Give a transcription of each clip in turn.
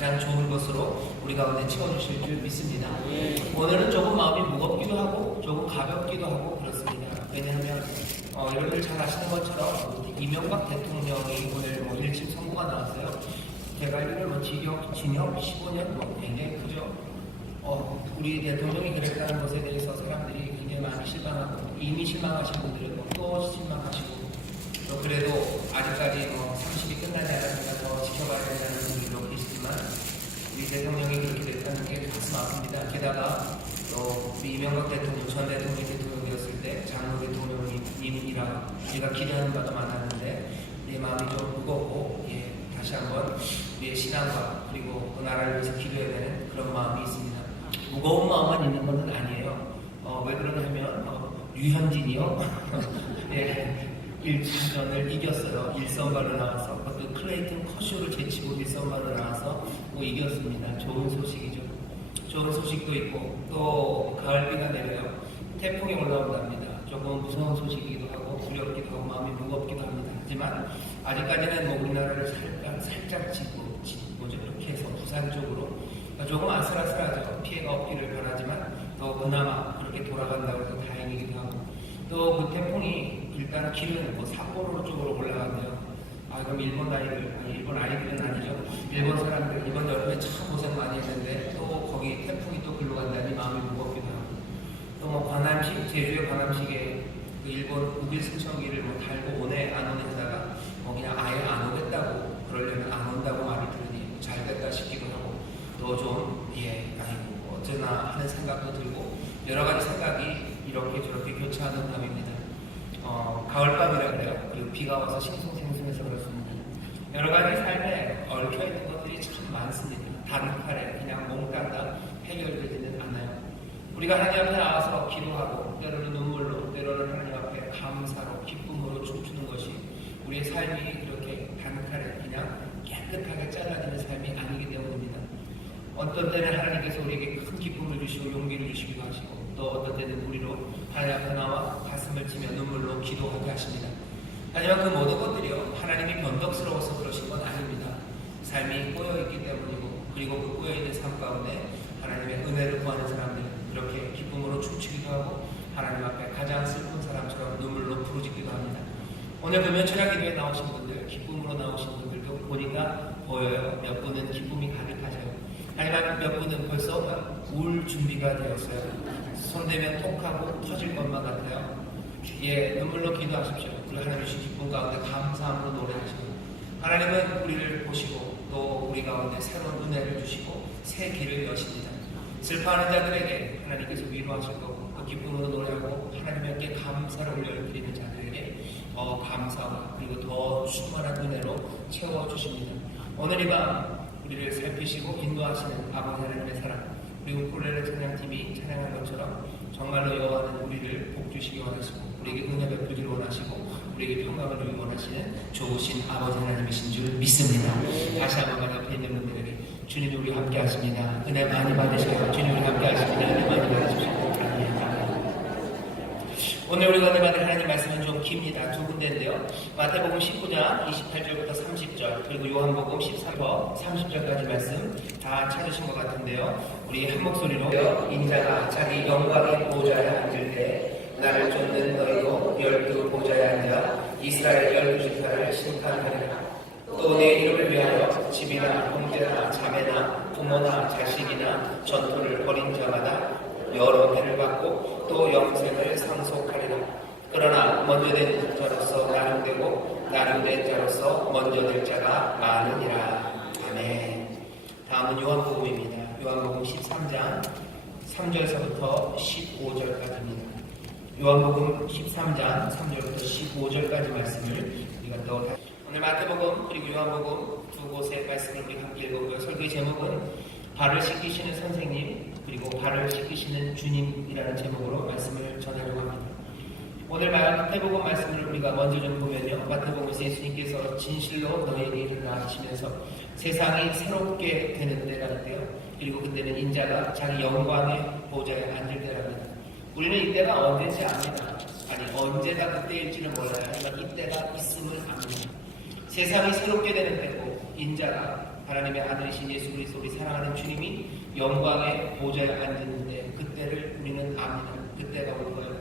가장 좋은 것으로 우리 가운데 채워주실 줄 믿습니다. 오늘은 조금 마음이 무겁기도 하고 조금 가볍기도 하고 그렇습니다. 왜냐하면 여러분들 잘 아시는 것처럼 이명박 대통령이 오늘 1심 선고가 나왔어요. 제가 알기로는 징역 15년 굉장히 크죠. 우리 대통령이 그랬다는 것에 대해서 사람들이 굉장히 많이 실망하고, 이미 실망하신 분들은 또 실망하시고, 또 그래도 아직까지 30이 끝나지 않았으니까 더 지켜봐야 된다는 분들도 계시지만, 우리 대통령이 그렇게 됐다는 게 가슴 아픕니다. 게다가 또 우리 이명박 대통령, 전 대통령이 대통령이었을 때 장로 대통령님이라 우리가 기대하는 바도 많았는데 내 마음이 좀 무겁고, 다시 한번 우리의 신앙과 그리고 그 나라를 위해서 기도해야 되는 그런 마음이 있습니다. 무거운 마음만 있는 것은 아니에요. 왜 그러냐면 류현진이요. 1차전을 이겼어요. 1선발로 나와서 그 클레이튼 커쇼를 제치고 1선발로 나와서 이겼습니다. 좋은 소식이죠. 좋은 소식도 있고 또 가을비가 내려요. 태풍이 올라온답니다. 조금 무서운 소식이기도 하고 두렵기도 하고 마음이 무겁기도 합니다. 하지만 아직까지는 우리나라를 살짝 짚고 이렇게 해서 부산 쪽으로 조금 아슬아슬하죠. 피해가 없기를 바라지만 또 그나마 그렇게 돌아간다고 해서 다행이기도 하고, 또 그 태풍이 일단 길은 삿포로 쪽으로 올라간대요. 그럼 일본 아이들은 아니죠. 일본 사람들 이번 여름에 참 고생 많이 했는데 또 거기 태풍이 또 글로 간다니 마음이 무겁기도 하고, 또 관함식, 제주의 관함식에 그 일본 국일 승천기를 달고 오네 안 오네 하다가 그냥 아예 안 오겠다고, 그러려면 안 온다고 말이 들으니 잘 됐다 싶기도 하고, 또 좀 아이고 어쩌나 하는 생각도 들고, 여러 가지 생각이 이렇게 저렇게 교차하는 밤입니다. 가을밤이라 그래요. 그리고 비가 와서 싱숭생숭해서 그렇습니다. 여러 가지 삶에 얽혀 있는 것들이 참 많습니다. 단칼에 그냥 몽땅 해결되지는 않아요. 우리가 하나님 앞에 나와서 기도하고 때로는 눈물로, 때로는 하나님 앞에 감사로, 기쁨으로 춤추는 것이 우리의 삶이 그렇게 단칼에 그냥 깨끗하게 잘라지는 삶이 아니기 때문입니다. 어떤 때는 하나님께서 우리에게 큰 기쁨을 주시고 용기를 주시기도 하시고, 또 어떤 때는 우리로 하나님 앞에 나와 가슴을 치며 눈물로 기도하게 하십니다. 하지만 그 모든 것들이요, 하나님이 변덕스러워서 그러신 건 아닙니다. 삶이 꼬여있기 때문이고, 그리고 그 꼬여있는 삶 가운데 하나님의 은혜를 구하는 사람들은 이렇게 기쁨으로 춤추기도 하고 하나님 앞에 가장 슬픈 사람처럼 눈물로 부르짖기도 합니다. 오늘 금요 찬양 기도에 나오신 분들, 기쁨으로 나오신 분들도 보니까 보여요. 몇 분은 기쁨이 가득하죠. 하지만 몇 분은 벌써 울 준비가 되었어요. 손대면 톡하고 터질 것만 같아요. 눈물로 기도하십시오. 우리 하나님 주신 기쁨 가운데 감사함으로 노래하시고, 하나님은 우리를 보시고 또 우리 가운데 새로운 은혜를 주시고 새 길을 여십니다. 슬퍼하는 자들에게 하나님께서 위로하실 거고, 그 기쁨으로 노래하고 하나님께 감사를 올려드리는 자들에게 감사와 그리고 더 충만한 은혜로 채워주십니다. 오늘 이 밤 우리를 살피시고 인도하시는 아버지 하나님의 사랑, 그리고 우쿨렐레 찬양팀이 찬양한 것처럼 정말로 여호와는 우리를 복주시기 원하시고, 우리에게 은혜 베풀기를 원하시고, 우리에게 평강을 주기 원하시는 좋으신 아버지 하나님이신 줄 믿습니다. 다시 한번 옆에 있는 분들에게 주님 우리 함께 하십니다. 은혜 많이 받으셔요. 주님 우리 함께 하십니다. 은혜 많이 받으십시오. 오늘 우리가 은혜 받을 하나님 말씀은 좀 깁니다. 두 군데인데요. 마태복음 19장 28절부터 30절, 그리고 요한복음 13절 30절까지 말씀 다 찾으신 것 같은데요. 우리 한 목소리로, 인자가 자기 영광의 보좌에 앉을 때 나를 쫓는 너희도 12 보좌에 앉아 이스라엘 12지파를 심판하리라. 또 내 이름을 위하여 집이나 형제나 자매나 부모나 자식이나 전토를 벌인 자마다 여러 해를 받고 또 영생을 상속하리라. 그러나 먼저 된 자로서 나중되고 나중된 자로서 먼저 될 자가 많으니라. 아멘. 다음은 요한복음입니다. 요한복음 13장 3절서부터 15절까지입니다. 요한복음 13장 3절부터 15절까지 말씀을 우리가 또 오늘 마태복음 그리고 요한복음 두 곳의 말씀을 우리 함께 읽어보고요. 설교의 제목은 발을 씻기시는 선생님 그리고 발을 씻기시는 주님이라는 제목으로 말씀을 전하려고 합니다. 오늘 마태복음 말씀을 우리가 먼저 좀 보면요. 마태복음에서 예수님께서 진실로 너희에게 이르라 하시면서 세상이 새롭게 되는 때라는데요. 그리고 그때는 인자가 자기 영광의 보좌에 앉을 때랍니다. 우리는 이때가 언제인지 압니다. 아니 언제가 그때일지는 몰라요. 하지만 이때가 있음을 압니다. 세상이 새롭게 되는 때고 인자가 하나님의 아들이신 예수 그리스도 우리 사랑하는 주님이 영광의 보좌에 앉았는데 그때를 우리는 압니다. 그때가 올 거예요.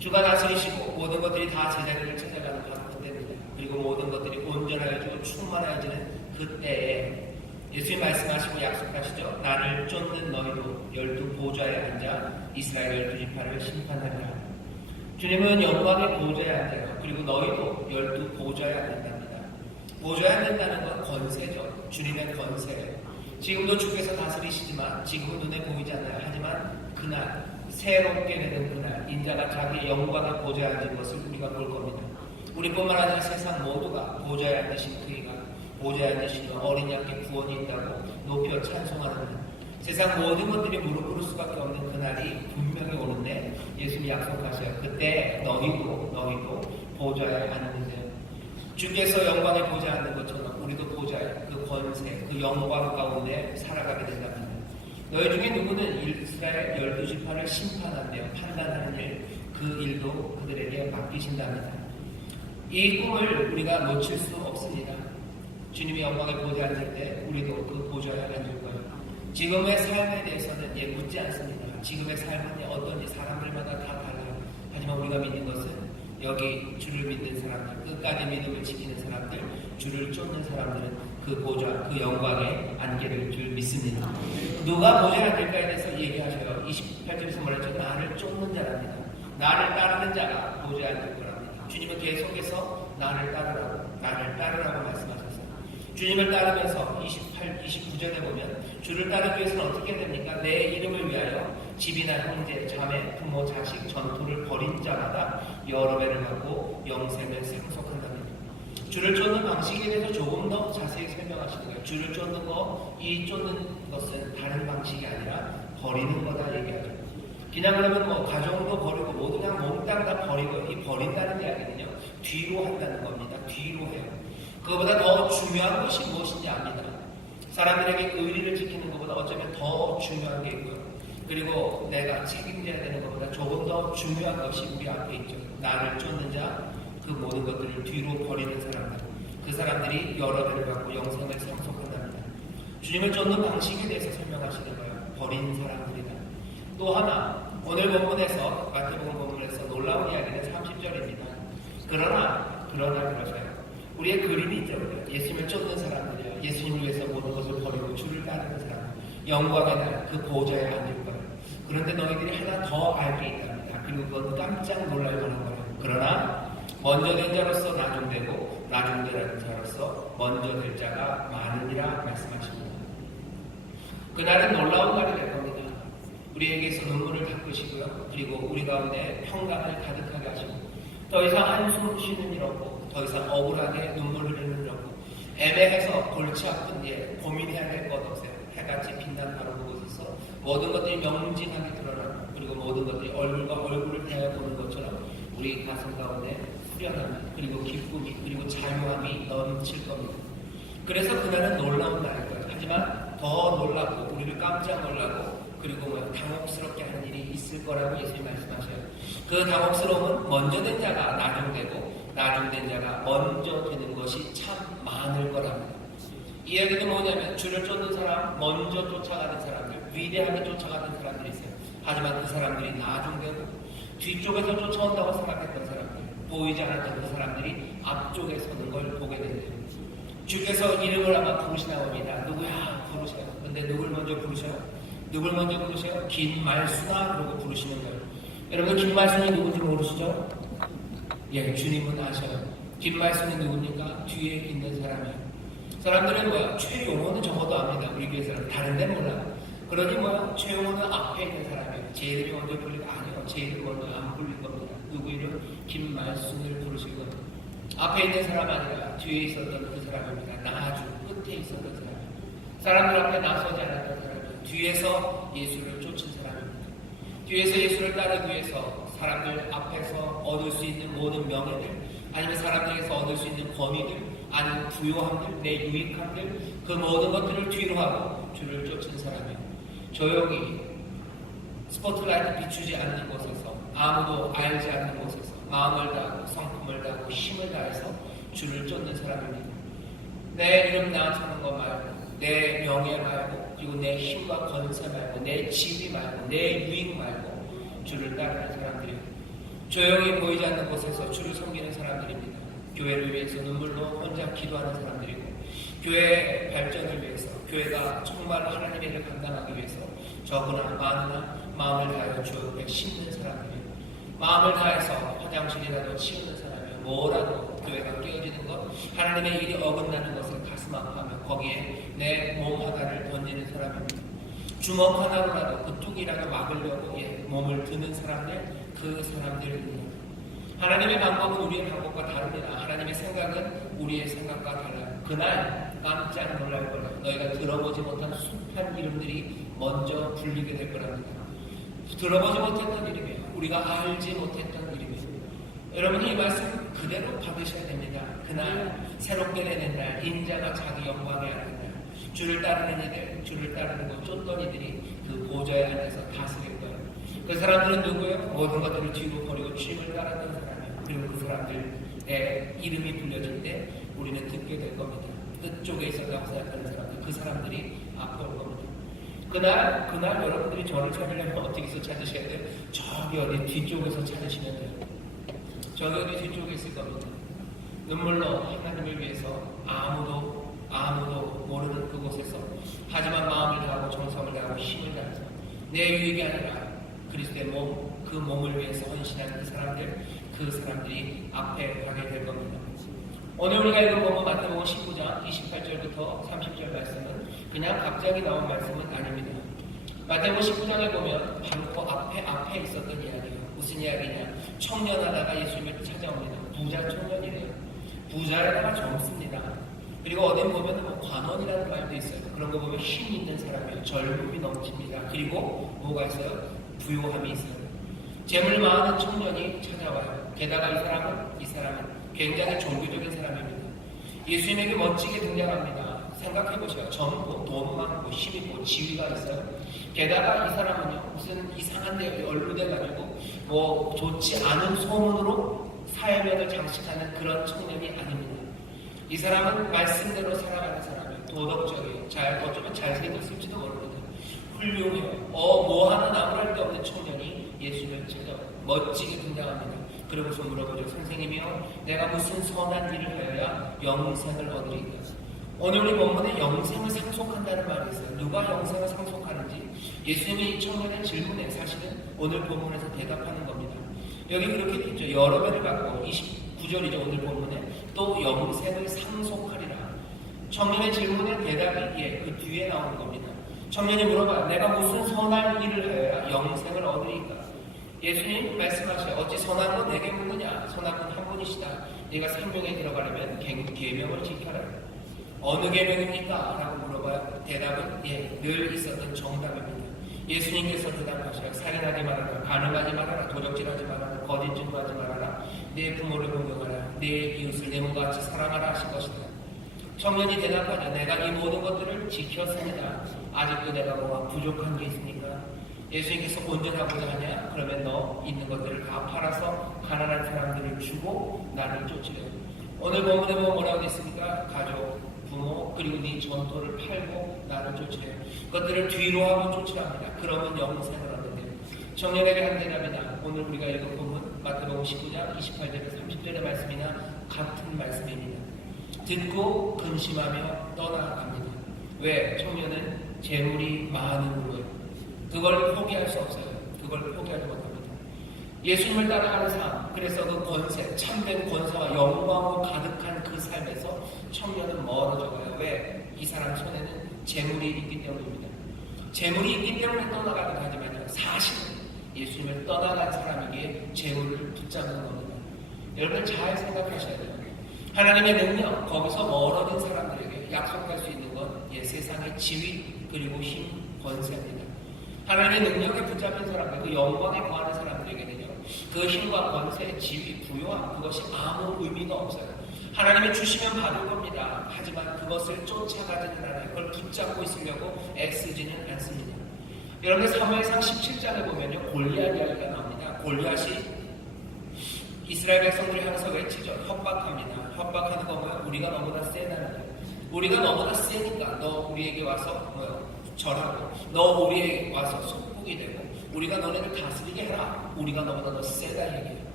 주가 다스리시고 모든 것들이 다 제자리를 찾아가는 그때입니다. 그리고 모든 것들이 온전하여지고 충만해지는 그때에 예수님 말씀하시고 약속하시죠. 나를 쫓는 너희도 12보좌에 앉아 이스라엘 12지파를 심판하리라. 주님은 영광의 보좌에 앉아요. 그리고 너희도 12보좌에 앉는답니다. 보좌에 앉는다는 건 권세죠. 주님의 권세예요. 지금도 주께서 다스리시지만 지금은 눈에 보이지 않아요. 하지만 그날 새롭게 되는 그날 인자가 자기의 영광의 보좌에 앉은 것을 우리가 볼 겁니다. 우리뿐만 아니라 세상 모두가 보좌에 앉으신 그이가 보좌에 앉으신 어린 양께 구원이 있다고 높여 찬송하는 세상 모든 것들이 무릎 꿇을 수밖에 없는 그날이 분명히 오는데 예수님이 약속하셔요. 그때 너희도 보좌에 앉는데 주께서 영광의 보좌에 앉는 것처럼 우리도 보좌에 그 권세 그 영광 가운데 살아가게 된답니다. 너희 중에 누구는 이스라엘 12지파를 심판한대요. 판단하는 일, 그 일도 그들에게 맡기신답니다. 이 꿈을 우리가 놓칠 수 없습니다. 주님이 영광의 보좌에 앉을 때 우리도 그 보좌에 앉을 거예요. 지금의 삶에 대해서는 묻지 않습니다. 지금의 삶은 어떤지 사람들마다 다 달라요. 하지만 우리가 믿는 것은 여기 주를 믿는 사람들, 끝까지 믿음을 지키는 사람들, 주를 쫓는 사람들은 그 보좌, 그 영광에 앉게 될 줄 믿습니다. 누가 보좌에 앉을까에 대해서 얘기하셔요. 28절에서 말했죠. 나를 쫓는 자랍니다. 나를 따르는 자가 보좌에 앉을 거랍니다. 주님은 계속해서 나를 따르라고 말씀하셨어요. 주님을 따르면서 29절에 보면 주를 따르기 위해서는 어떻게 됩니까? 내 이름을 위하여 집이나 형제, 자매, 부모, 자식, 전토를 벌인 자마다 여러 배를 받고 영생을 상속한답니다. 주를 쫓는 방식에 대해서 조금 더 자세히 설명하시는 거예요. 주를 쫓는 이 쫓는 것은 다른 방식이 아니라 버리는 거다 얘기하죠. 그냥 그러면 가정도 버리고 모두 그냥 몽땅 다 버리고 이 버린다는 이야기는요. 뒤로 한다는 겁니다. 뒤로 해요. 그거보다 더 중요한 것이 무엇인지 압니다. 사람들에게 의리를 지키는 것보다 어쩌면 더 중요한 게 있고요. 그리고 내가 책임져야 되는 것보다 조금 더 중요한 것이 우리 앞에 있죠. 나를 쫓는 자, 그 모든 것들을 뒤로 버리는 사람들. 그 사람들이 여러 배를 받고 영생을 상속한답니다. 주님을 쫓는 방식에 대해서 설명하시는 거예요. 버린 사람들이다. 또 하나, 오늘 본문에서, 마태복음 본문에서 놀라운 이야기는 30절입니다. 그러나 그러셔요. 우리의 그림이 있죠. 예수님을 쫓는 사람들이요. 예수님을 위해서 모든 것을 버리고 주를 따르는 사람. 영광의 날 그 보좌에 앉을 거예요. 그런데 너희들이 하나 더 알 게 있답니다. 그리고 그건 깜짝 놀랄 만한 거예요. 그러나 먼저 된 자로서 나중되고 나중된 자로서 먼저 될 자가 많으리라 말씀하십니다. 그날은 놀라운 날이 될 겁니다. 우리에게서 눈물을 닦으시고요. 그리고 우리 가운데 평강을 가득하게 하시고 더 이상 한숨 쉬는 일 없고 더 이상 억울하게 눈물 흘리는 일 없고 애매해서 골치 아픈 일 고민해야 될 것 없어요. 해같이 빛난 바로 그곳에서 모든 것들이 명진하게 드러나고 그리고 모든 것들이 얼굴과 얼굴을 대해 보는 것처럼 우리 가슴 가운데 후련함이 그리고 기쁨이 그리고 자유함이 넘칠 겁니다. 그래서 그날은 놀라운 날일 거예요. 하지만 더 놀라고 우리를 깜짝 놀라고 그리고 당혹스럽게 하는 일이 있을 거라고 예수님 말씀하셔요. 그 당혹스러움은 먼저 된 자가 나중되고 나중된 자가 먼저 되는 것이 참 많을 거랍니다. 이 얘기는 뭐냐면 주를 쫓는 사람, 먼저 쫓아가는 사람들, 위대하게 쫓아가는 사람들이 있어요. 하지만 그 사람들이 나중되고 뒤쪽에서 쫓아온다고 생각했던 사람들, 보이지 않았던 그 사람들이 앞쪽에 서는 걸 보게 된대요. 주께서 이름을 아마 부르시나 봅니다. 누구야? 부르셔요. 근데 누굴 먼저 부르셔요? 누굴 먼저 부르셔요? 김말순아 그러고 부르시는 거예요. 여러분 김말순이 누군지 모르시죠? 예, 주님은 아셔요. 김말순이 누굽니까? 뒤에 있는 사람이에요. 사람들은 최용호는 적어도 압니다. 우리 교회 사람. 다른 데는 몰라요. 그러니 최용호는 앞에 있는 사람이에요. 제 이름이 먼저 불리고 아니요. 제 이름 먼저 안 불릴 겁니다. 누구 이름? 김말순을 부르실 겁니다. 앞에 있는 사람 아니라 뒤에 있었던 그 사람입니다. 나아주 끝에 있었던 사람입니다. 사람들 앞에 나서지 않았던 사람입니다. 뒤에서 예수를 쫓은 사람입니다. 뒤에서 예수를 따르기 위해서 사람들 앞에서 얻을 수 있는 모든 명예들 아니면 사람들에게서 얻을 수 있는 권위들 아니면 부요함들, 내 유익함들 그 모든 것들을 뒤로 하고 주를 쫓은 사람이에요. 조용히 스포트라이트 비추지 않는 곳에서 아무도 알지 않는 곳에서 마음을 다하고 성품을 다하고 힘을 다해서 주를 쫓는 사람입니다. 내 이름 나타나는 것 말고 내 명예 말고, 그리고 내 힘과 권세 말고, 내 지위 말고, 내 유익 말고 주를 따르는 사람들이에요. 조용히 보이지 않는 곳에서 주를 섬기는 사람들입니다. 교회를 위해서 눈물로 혼자 기도하는 사람들이고, 교회의 발전을 위해서, 교회가 정말 하나님의 일을 감당하기 위해서 적으나 많으나 마음을 다하여 주 앞에 심는 사람들이에요. 마음을 다해서 화장실이라도 치우는 사람이에요. 뭐라도 교회가 깨어지는 것, 하나님의 일이 어긋나는 것을 가슴 아파하며 거기에 내 몸 하나를 던지는 사람입니다. 주먹 하나로라도 그 뚝이라도 막으려고 몸을 드는 사람들, 그 사람들입니다. 하나님의 방법은 우리의 방법과 다릅니다. 하나님의 생각은 우리의 생각과 달라요. 그날 깜짝 놀랄 거예요. 너희가 들어보지 못한 숱한 이름들이 먼저 불리게 될 거랍니다. 들어보지 못했던 이름이에요. 우리가 알지 못했던 이름이에요. 여러분이 이 말씀 그대로 받으셔야 됩니다. 그날 새롭게 되는 날, 인자가 자기 영광에 앉는 날, 주를 따르는 이들, 주를 따르는 것 쫓던 이들이 그 보좌에 앉아서 다스릴 거예요. 그 사람들은 누구예요? 모든 것들을 뒤로 버리고 주님을 따랐던 사람이에요. 그리고 그 사람들의 이름이 불려질 때 우리는 듣게 될 겁니다. 끝쪽에 있었다고 생각하는 사람들, 그 사람들이 앞에 올 겁니다. 그날 여러분들이 저를 찾으려면 어떻게 해서 찾으셔야 돼요? 저기 어디 뒤쪽에서 찾으시면 돼요. 저기 어디 뒤쪽에 있을 겁니다. 눈물로 하나님을 위해서 아무도 모르는 그곳에서, 하지만 마음을 다하고 정성을 다하고 힘을 다해서 내 유익이 아니라 그리스도의 몸, 그 몸을 위해서 헌신하는 그 사람들이 앞에 가게 될 겁니다. 오늘 우리가 읽은 본문 마태복음 19장 28절부터 30절 말씀은 그냥 갑자기 나온 말씀은 아닙니다. 마태복음 19장에 보면 바로 앞에 있었던 이야기예요. 무슨 이야기냐? 청년 하나가 예수님을 찾아옵니다. 부자 청년이래요. 부자에다가 젊습니다. 그리고 어딘 보면 관원이라는 말도 있어요. 그런 거 보면 힘 있는 사람이에요. 젊음이 넘칩니다. 그리고 뭐가 있어요? 부요함이 있어요. 재물 많은 청년이 찾아와요. 게다가 이 사람은 굉장히 종교적인 사람입니다. 예수님에게 멋지게 등장합니다. 생각해보세요. 젊고 돈 많고 힘 있고 지위가 있어요. 게다가 이 사람은요, 무슨 이상한 데 연루돼가지고 좋지 않은 소문으로 사회면을 장식하는 그런 청년이 아닙니다. 이 사람은 말씀대로 살아가는 사람이에요. 도덕적이에요. 어쩌면 잘생겼을지도 모릅니다. 훌륭해요. 뭐 하나 나무랄 데 없는 청년이 예수님을 찾아 멋지게 등장합니다. 그러고서 물어보죠. 선생님이요, 내가 무슨 선한 일을 하여야 영생을 얻으리까? 오늘 우리 본문에 영생을 상속한다는 말이 있어요. 누가 영생을 상속하는지 예수님이 이 청년의 질문에 사실은 오늘 본문에서 대답하는 겁니다. 여기 그렇게 되어 있죠. 여러 배를 갖고 29절이죠. 오늘 본문에 또 영생을 상속하리라. 청년의 질문에 대답이 그 뒤에 나오는 겁니다. 청년이 물어봐요. 내가 무슨 선한 일을 하여야 영생을 얻으리까? 예수님 말씀하셔요. 어찌 선한 건 내게 묻느냐? 선한 건 한 분이시다. 네가 생명에 들어가려면 계명을 지켜라. 어느 계명입니까? 라고 물어봐요. 대답은 늘 있었던 정답입니다. 예수님께서 대답하셔요. 살인하지 말아라, 간음하지 말아라, 도적질하지 말아라, 거짓 증거하지 말아라, 내 부모를 공경하라, 내 이웃을 내 몸과 같이 사랑하라 하신 것이다. 청년이 대답하죠. 내가 이 모든 것들을 지켰습니다. 아직도 내가 뭐가 부족한 게 있습니까? 예수님께서 온전하고자 하냐? 그러면 너 있는 것들을 다 팔아서 가난한 사람들을 주고 나를 쫓으려. 오늘 본문에 보면 뭐라고 했습니까? 가족, 부모, 그리고 네 전토를 팔고 나를 쫓으려. 그것들을 뒤로 하고 쫓으랍니다. 그러면 영생을 얻는데요. 청년에게 한 대답이다. 오늘 우리가 읽은 본문 마태복음 19장 28절에서 30절의 말씀이나 같은 말씀입니다. 듣고 근심하며 떠나갑니다. 왜? 청년은 재물이 많은 거예요. 그걸 포기할 수 없어요. 그걸 포기하지 못합니다. 예수님을 따라가는 삶, 그래서 그 권세, 참된 권세와 영광으로 가득한 그 삶에서 청년은 멀어져 가요. 왜? 이 사람 손에는 재물이 있기 때문입니다. 재물이 있기 때문에 떠나가긴 하지만 사실은 예수님을 떠나간 사람에게 재물을 붙잡는 겁니다. 여러분 잘 생각하셔야 돼요. 하나님의 능력, 거기서 멀어진 사람들에게 약속할 수 있는 건 세상의 지위 그리고 힘, 권세입니다. 하나님의 능력에 붙잡힌 사람들, 그 영광에 거하는 사람들에게는요, 그 힘과 권세, 지위, 부요함, 그것이 아무 의미가 없어요. 하나님이 주시면 받을 겁니다. 하지만 그것을 쫓아가지는 않아요. 그걸 붙잡고 있으려고 애쓰지는 않습니다. 여러분 사무엘상 17장에 보면요, 골리앗 이야기가 나옵니다. 골리앗이 이스라엘 백성들을 향해서 외치죠. 협박합니다. 협박하는 건 뭐예요? 우리가 너보다 세다는 거예요. 우리가 너보다 세니까 너 우리에게 와서 절하고 너 우리에게 와서 속국이 되고 우리가 너네를 다스리게 해라. 우리가 너보다 더 세다 얘기해요.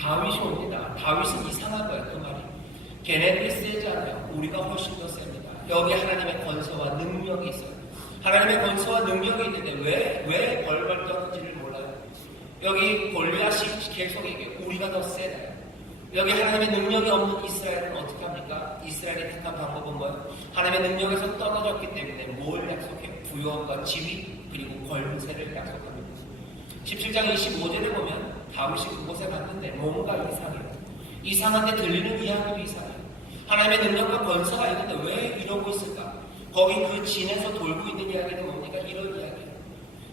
다윗이 옵니다. 다윗은 이상한 거예요. 그 말이. 걔네들이 세지 않아요. 우리가 훨씬 더 셉니다. 여기 하나님의 권세와 능력이 있어요. 하나님의 권세와 능력이 있는데 왜 벌벌 떠는지를 몰라요. 여기 골리앗이 계속 얘기해요. 우리가 더 세다. 여기 하나님의 능력이 없는 이스라엘은 어떻게 합니까? 이스라엘이 택한 방법은 뭐예요? 하나님의 능력에서 떨어졌기 때문에 뭘 약속해요? 부요함과 지위 그리고 권세를 약속합니다. 17장 25절에 보면 다윗이 그곳에 갔는데 뭔가 이상해요. 이상한데 들리는 이야기도 이상해요. 하나님의 능력과 권세가 있는데 왜 이러고 있을까? 거기 그 진에서 돌고 있는 이야기는 뭡니까? 이런 이야기예요.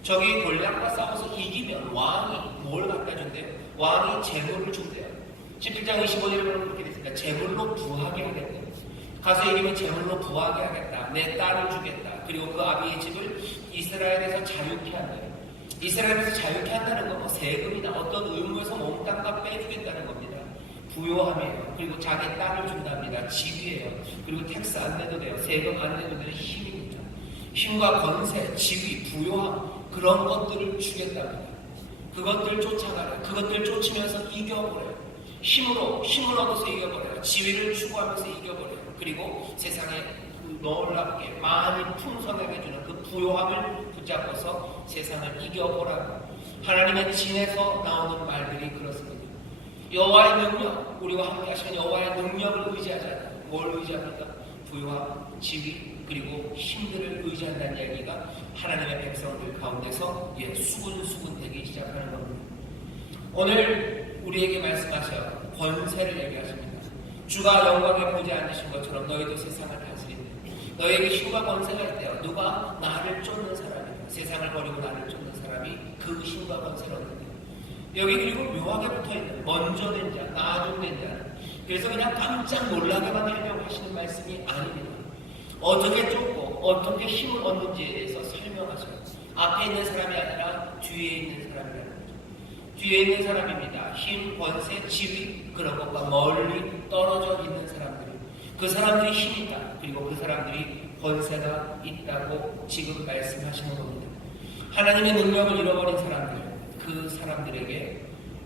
저기 골리앗과 싸워서 이기면 왕이 뭘 갖다 준대요? 왕이 재물을 준대요. 17장 25절에 보면 그렇게 됐습니다. 재물로 부하게 하겠다. 가서 이기면 재물로 부하게 하겠다. 내 딸을 주겠다. 그리고 그 아비의 집을 이스라엘에서 자유케 한다. 이스라엘에서 자유케 한다는 건 뭐 세금이나 어떤 의무에서 몽땅 빼주겠다는 겁니다. 부요함이에요. 그리고 자기 딸을 준답니다. 지위예요. 그리고 텍스 안 내도 돼요. 세금 안 내도 되는 힘입니다. 힘과 권세, 지위, 부요함 그런 것들을 주겠답니다. 그것들 쫓아가요. 그것들 쫓으면서 이겨버려요. 힘을 얻어서 이겨버려요. 지위를 추구하면서 이겨버려요. 그리고 세상에 놀랍게 많이 풍성하게 주는 그 부요함을 붙잡아서 세상을 이겨보라고. 하나님의 진에서 나오는 말들이 그렇습니다. 여호와의 능력, 우리와 함께 하시는 여호와의 능력을 의지하잖아요. 뭘 의지합니까? 부요함, 지위, 그리고 힘들을 의지한다는 얘기가 하나님의 백성들 가운데서 수군수군 되기 시작하는 겁니다. 오늘 우리에게 말씀하셔요. 권세를 얘기하십니다. 주가 영광에 보지 않으신 것처럼 너희도 세상을 다스린다. 너희에게 힘과 권세가 있대요. 누가 나를 쫓는 사람이다. 세상을 버리고 나를 쫓는 사람이 그 힘과 권세를 얻는다. 여기 그리고 묘하게 붙어있는 먼저 된 자, 나중 된 자. 그래서 그냥 깜짝 놀라게만 하려고 하시는 말씀이 아닙니다. 어떻게 쫓고 어떻게 힘을 얻는지에 대해서 설명하셔요. 앞에 있는 사람이 아니라 뒤에 있는 사람이라는 거죠. 뒤에 있는 사람입니다. 힘, 권세, 지위 그런 것과 멀리 떨어져 있는 사람들. 그 사람들이 힘이 있다. 그리고 그 사람들이 권세가 있다고 지금 말씀하시는 겁니다. 하나님의 능력을 잃어버린 사람들, 그 사람들에게